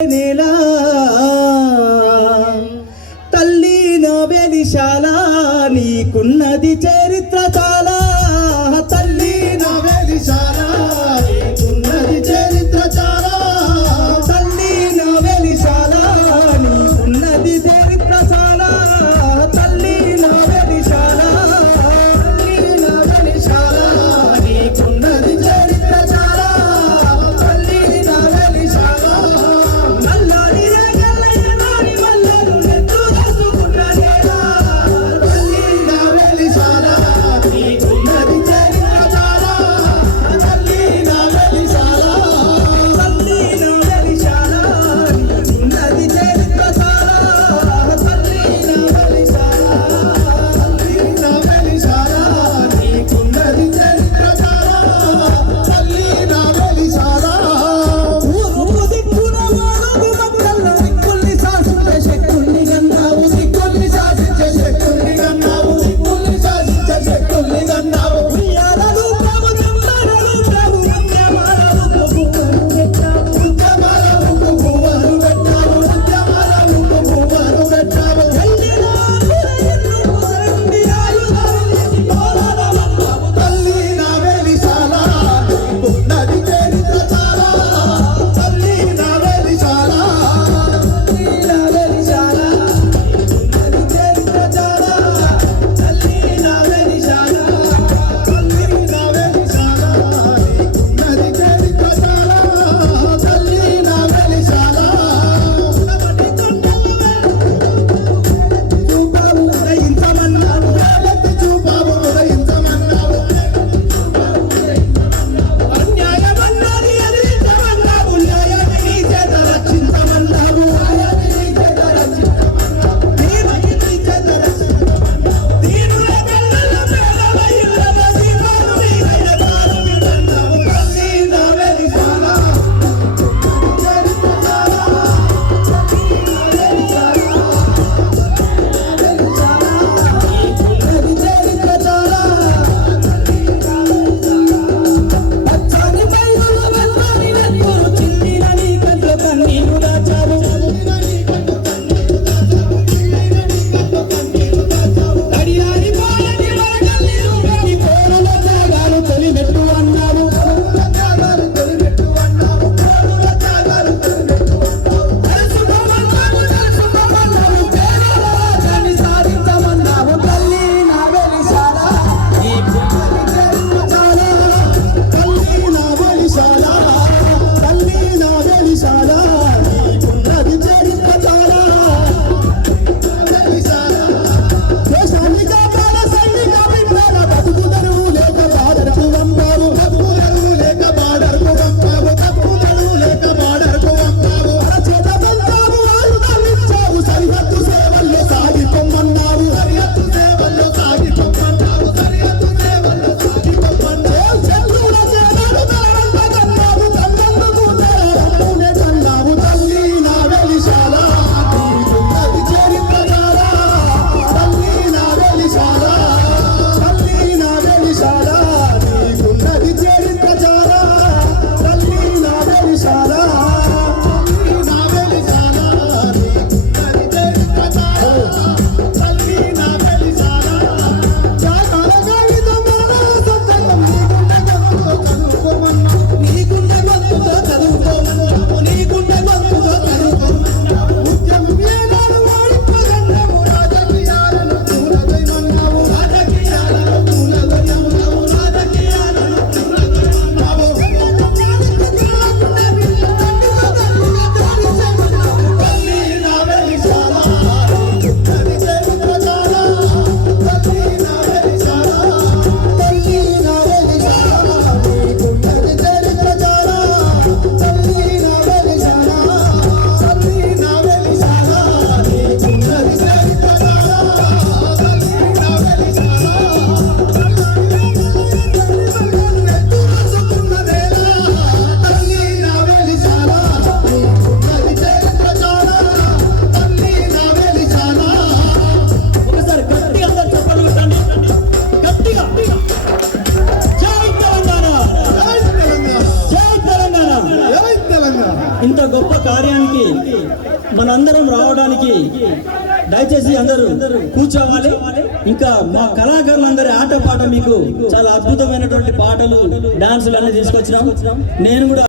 నేలా. తల్లి నా వెలిశాల నీకున్నది చరిత్ర మనందరం రావడానికి దయచేసి అందరూ కూర్చోవాలి. ఇంకా మా కళాకారులందరి ఆట పాట మీకు చాలా అద్భుతమైనటువంటి పాటలు డాన్సులు అన్ని తీసుకొచ్చినాం. నేను కూడా